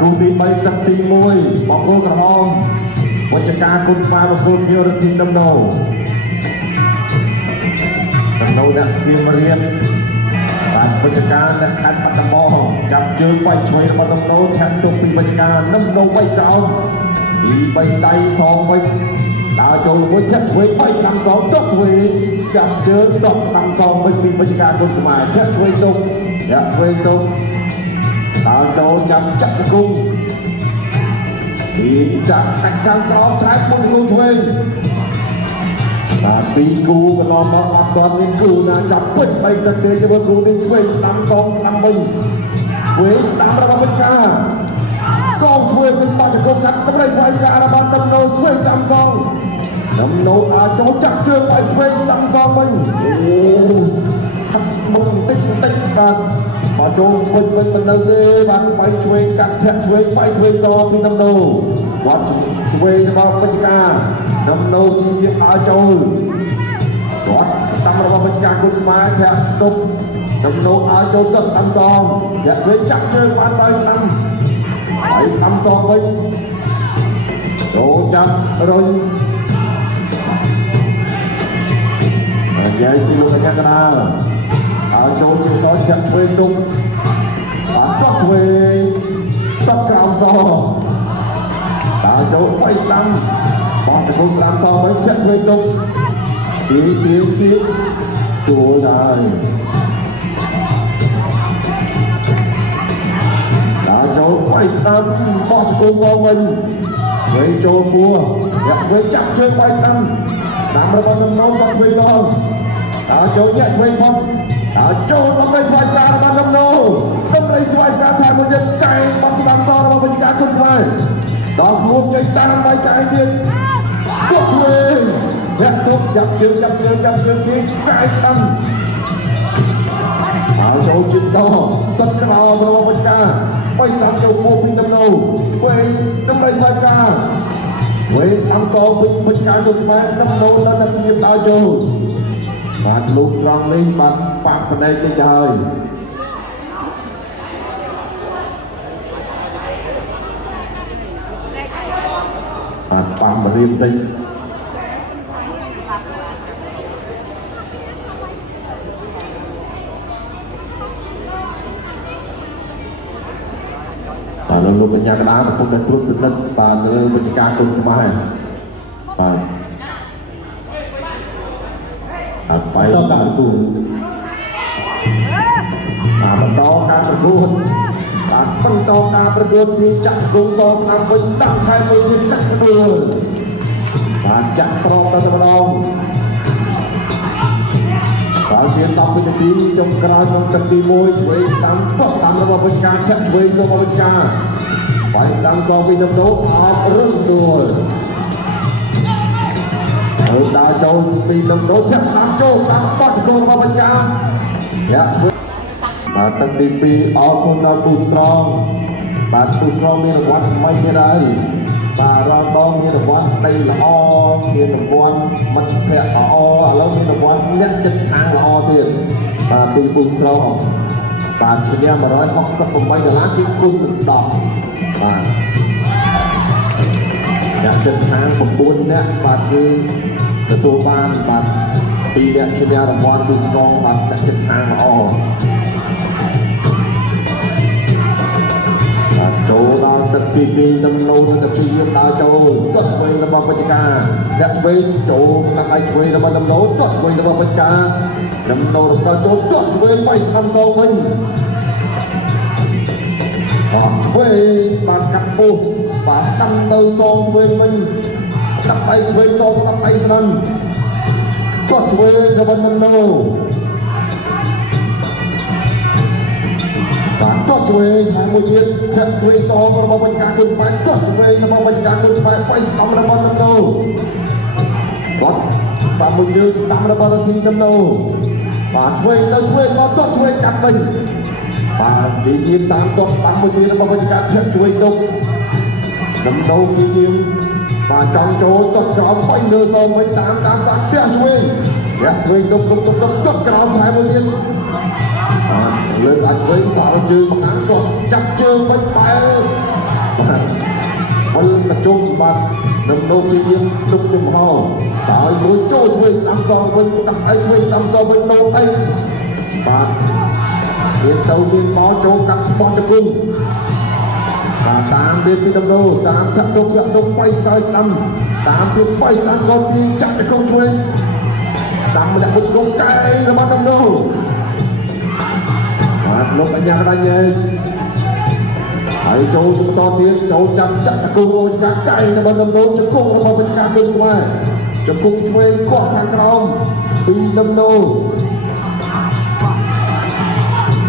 គូទី3ទឹកទី1បង្គោលក្រហមវចកាគុណស្មាបង្គោលជារទីដំណោអ្នកសៀមរាបបានវចកាអ្នកខេត្តបាត់ដំបងចាប់ជើងបាយឆ្វេងរបស់ដំណោខាងទៅពីវចកានឹងនៅវៃក្រោមពី3ដៃសងវិញដើរចូលមួយឆាក់ឆ្វេងបាយស្ដាំសងដកឆ្វេងចាប់ជើងដកស្ដាំសងវិញពីវចកាគុណស្មាឆាក់ឆ្វេងទុកឆាក់ឆ្វេងទុកដើរចូលចាប់ចាក់គុំពីចាប់តាក់ខាងក្រោមថែមមួយគូឆ្វេងពីគូកន្លងមកអត់ទាន់មានគូណាចាប់ពេញបីទៅទេជាមួយគូនេះឆ្វេងស្ដាំសងស្ដាំវិញឆ្វេងស្ដាំរបស់វិការសងឆ្វេងវិញបាត់ជង្គង់កាត់សម្រាប់វិការរបស់ដំណោឆ្វេងស្ដាំសងដំណោអាចចូលចាក់ជើងឲ្យឆ្វេងស្ដាំសងវិញអូហាត់មុខតិចបាទមកចូលវិញមិននៅទេបាទបៃឆ្វេងកាត់ធាក់ឆ្វេងបៃឆ្វេងសងពីដំណោបាត់ឆ្វេងរបស់វិការដំណោជាជាឲ្យចូលគាត់តាមរបស់វិការគុណខ្មែរធាក់ទុកដំណោឲ្យចូលទៅស្ដាំសងធាក់ឆ្វេងចាក់ជើងបានស្អីស្ដាំហើយស្ដាំសងវិញចូលចាប់រុញនិយាយពីលោកកញ្ញាកណាឲ្យចូលជាតចាក់ឆ្វេងទុកបាទគាត់ឆ្វេងតបក្រោមសងដល់ចូលបៃស្ដាំបោះទៅស្ដាំសងវិញចាក់ឆ្វេងទុកទីចូលដែរដល់ចូលបៃស្ដាំបោះទៅសងវិញវិញចូលពួរអ្នកវិញចាក់ជើងបៃស្ដាំតាមរបស់ដំណងបោះទៅសងដល់ចូលចាក់ឆ្វេងផងដល់ចូលដើម្បីផ្លាយការរបស់ដំណងដើម្បីផ្លាយការថាមួយទៀតចែកបោះស្ដាំសងរបស់វិការគុណខ្មែរដល់ខ្លួនចេញតាមដៃកាយទៀតគាត់វិញអ្នកទុកចាប់ជើងទីកាយស្ដាំដល់ចូលជិតដល់ទឹកក្រោមរបស់វិការបៃស្ដាំចូលពោពីដំណងវិញដើម្បីផ្លាយការវិញស្ដាំសងពីវិការគុណខ្មែរដំណងដល់តែព្រៀបដល់ចូលបាទលោកត្រង់នេះបាទបាក់ផ្នែកនេះទៅហើយបាទប៉ះមករៀនតិចបាទលោកបញ្ញាកដាកំពុងតែត្រួតពិនិត្យបាទលើវិជ្ជាការគុណខ្មែរបាទបន្តការប្រកួតទីចាក់គងសងស្ដាំវិញស្ដាំថែមមួយទៀតចាក់ក្បួនបាទចាក់ស្រោបទៅម្ដងដល់ជា10វិនាទីចុងក្រោយក្នុងទឹកទី1ឆ្វេងស្ដាំបោះស្ដាំរបស់វិការចាក់ឆ្វេងរបស់វិការបាយស្ដាំសងពីដំណោអត់រឹងដួលហើយដើរចូលពីដំណោចាក់ស្ដាំចូលស្ដាំបោះជង្គង់របស់វិការយ៉ាបាទទឹកទី2អរគុណដល់គូស្រងបាទគូស្រងមានរង្វាន់ថ្មីទៀតហើយបាទរាល់ដងមានរង្វាន់ដីល្អមានរង្វាន់មិត្តភក្តិល្អឥឡូវមានរង្វាន់អ្នកចិត្តខាងល្អទៀតបាទពីគូស្រងបាទឈ្នះ$168គឺគុណ10បាទអ្នកចិត្តខាង9នាក់បាទគឺទទួលបានបាទ2អ្នកឈ្នះរង្វាន់គូស្រងបាទអ្នកចិត្តខាងល្អចូលដល់ទឹកទី2ដំណោទៅព្យាយាមដើរចូលទាត់ឆ្វេងរបស់វិជ្ជាការដាក់ឆ្វេងចូលដាក់ដៃឆ្វេងរបស់ដំណោទាត់ឆ្វេងរបស់វិជ្ជាការដំណោរកចូលទាត់ឆ្វេងបៃស្ដាំសងវិញបាទឆ្វេងបានកាត់ពោះបាទស្ដាំទៅសងឆ្វេងវិញដាក់ដៃឆ្វេងសងដាក់ដៃស្ដាំទាត់ឆ្វេងរបស់ដំណោគាត់ឆ្វេងហើយមួយទៀតចាក់ឆ្វេងសងរបស់វិជ្ជាការគុណខ្មែរគាត់ឆ្វេងរបស់វិជ្ជាការគុណខ្មែរបៃស្ដាំរបស់ដំណោគាត់បាទមួយជើងស្ដាំរបស់ទីដំណោបាទឆ្វេងទៅឆ្វេងមកគាត់ឆ្វេងកាត់វិញបាទនិយាយតាមគាត់ស្ដាំមួយទៀតរបស់វិជ្ជាការចាក់ឆ្វេងទៅដំណោជាជាងបាទចង់ចូលគាត់ក្រោមបៃលើសងវិញតាមផ្ទះឆ្វេងចាក់ឆ្វេងទៅគាត់ក្រោមថែមមួយទៀតលើកអាចឆ្វេងសារជើងបង្ហាញគាត់ចាប់ជើងវិញបែរ กระจุมบัดน้ำโนที่ยืมลุกนุ่มห่อต่อยมวยโจ้ช่วยสามซองเป็นตักไอ้ช่วยสามซองเป็นโนไอ้บัดเรียนเต้าเรียนหมอโจกัดหมอจะกุ้งตามเรียนที่น้ำโนตามจับจงยักษ์ลงไปสายสามตามเรียนไปสามก่อนที่จับจะกุ้งช่วยสามมันได้บุญกงใจระบาดน้ำโนลงไปยังได้ยังไอ้โจจุดต่อเตียงโจจับกุ้งโอ้ยใจระบาดน้ำโนจะกุ้งระบาดเป็นการกุ้งว่าจะกุ้งช่วยกอดทางกรองปีน้ำโน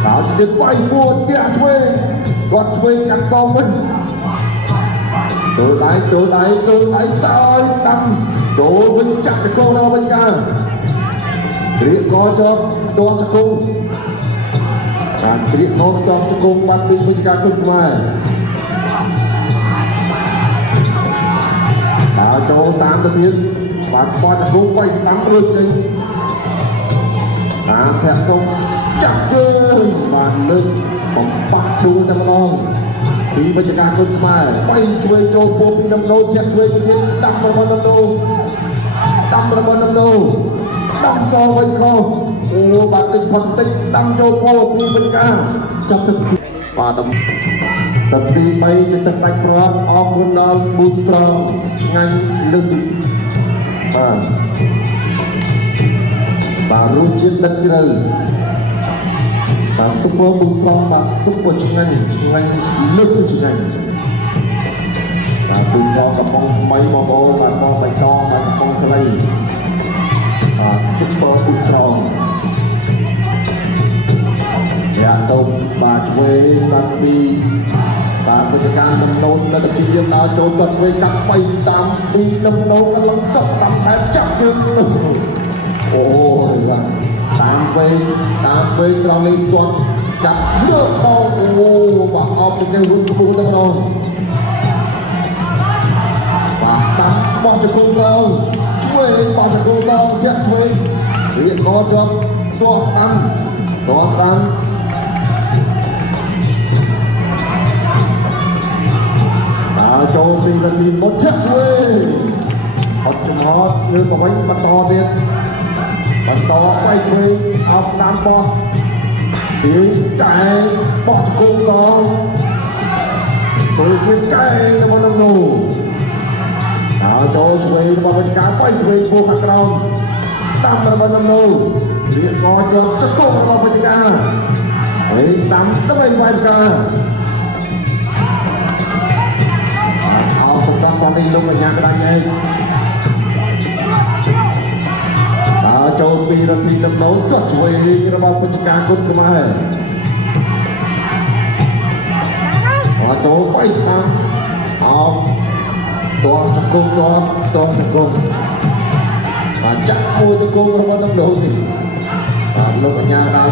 เราจะเดินไปบวชเดี๋ยวช่วยกอดช่วยกัดซองมันตัวไหนสายตั้มโจมันจับจะกุ้งเราเป็นการเรียกกอดตัวจะกุ้งการเรียกน้องจอมจะกุ้งบัดดิ้งเป็นการกุ้งมาโจตามตะเทียนบาดปอจะกุ้งไปสนามเรือจริงตามแถบตรงจับเจอบาดลึกผมปาดดูแต่ละน้องปีบรรยากาศกุ้งมาไปช่วยโจโปปีน้ำโนเจ็บช่วยไปเย็นดับระเบิดน้ำโนดับซองไว้คอ โอ้บาดติดผลติดดังโจโปมีเป็นการจับตึกบาดตัดตีไปจะตัดไปพร้อมออกคนนอนบูสตรองงั้นลึกบารู้จิตดัดเจริญบาซุปเปอร์บูสตรองบาซุปเปอร์งั้นลึกงั้นบาบูสตรองกับมองไม่มองโอบามองไปต่อบามองอะไรซุปเปอร์บูสตรองอยากตบบาช่วยบางปีบางกิจการนำโน้ตและจีนนาโจตัดช่วยกัดไปตามปีนำโน้ตกำลังตัดสามแทบจับยึดโอ้ยว่าตามไปตรงนี้ตัวจับเลือกคอโอ้บาเอาไปในรุ่นกระปุกตั้งนองบาตั้งบอลจะคงเซลช่วยบอลจะคงเซลเจ็บช่วยเรียกคอจับตัวสั่นโจมีกระถิ่นมดเทช่วยฮอตฮอตเงินบอกไว้มาต่อเด็ดมาต่อไปช่วยเอาสนามบอลดีใจบอลจะโกงสองตัวช่วยใกล้แล้วบอลน้ำนูโจช่วยบอลบรรยากาศไปช่วยพวกนักร้องตามบอลน้ำนูเรียกบอลจะโกงบอลบรรยากาศเฮ้ยตามต้องไปไวกันตอนนี้ลงกันยังไม่ได้ไงโจปีรทีน้ำโน้ก็ช่วยระบาดกิจการกุศลมาโจไปสั่งเอาตัวตะกุงจับมือตะกุงระบาดน้ำโน้สิลงกันยังได้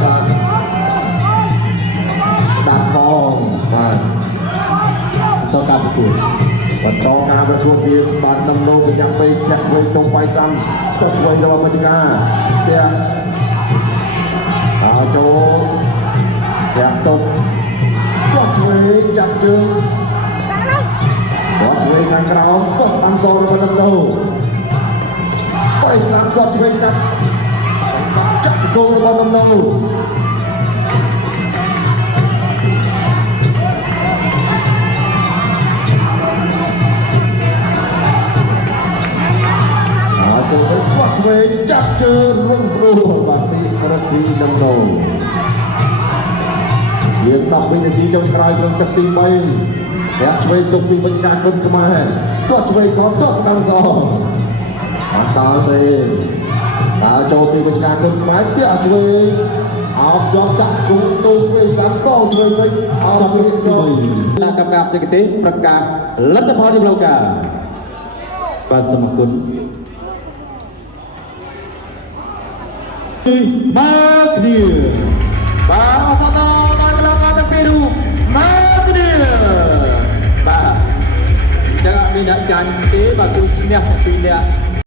ดับฟองต้องการประตูวันต่อการประชุมทีมบาดน้ำโนเป็นยังไปแจ็คไว้ตรงไปซ้ำก็ช่วยระบาดกิจการเดี๋ยวโจอยากตกก็ช่วยจับจึงก็ช่วยทางเราก็สั่งสอนระบาดน้ำโนไปสั่งก็ช่วยจับโกงระบาดน้ำโนช่วยจับเจอรุ่งโรจน์บาดนี้กระตีน้ำโนเลี้ยงตับวินาทีจนกลายเป็นกระตีใบและช่วยจบตีบรรยากาศคนขมาก็ช่วยเขาทอดสกังซองตาเตโจตีบรรยากาศคนขมาเที่ยวช่วยเอาจอบจับกุมตูช่วยสกังซองช่วยไปเอาไปช่วยนักกำกับจักรติประกาศรัฐพรที่เราการบาสมกุลMagdir Para satu belakang Peru Magdir Jangan minat cantik Bagus niat pindah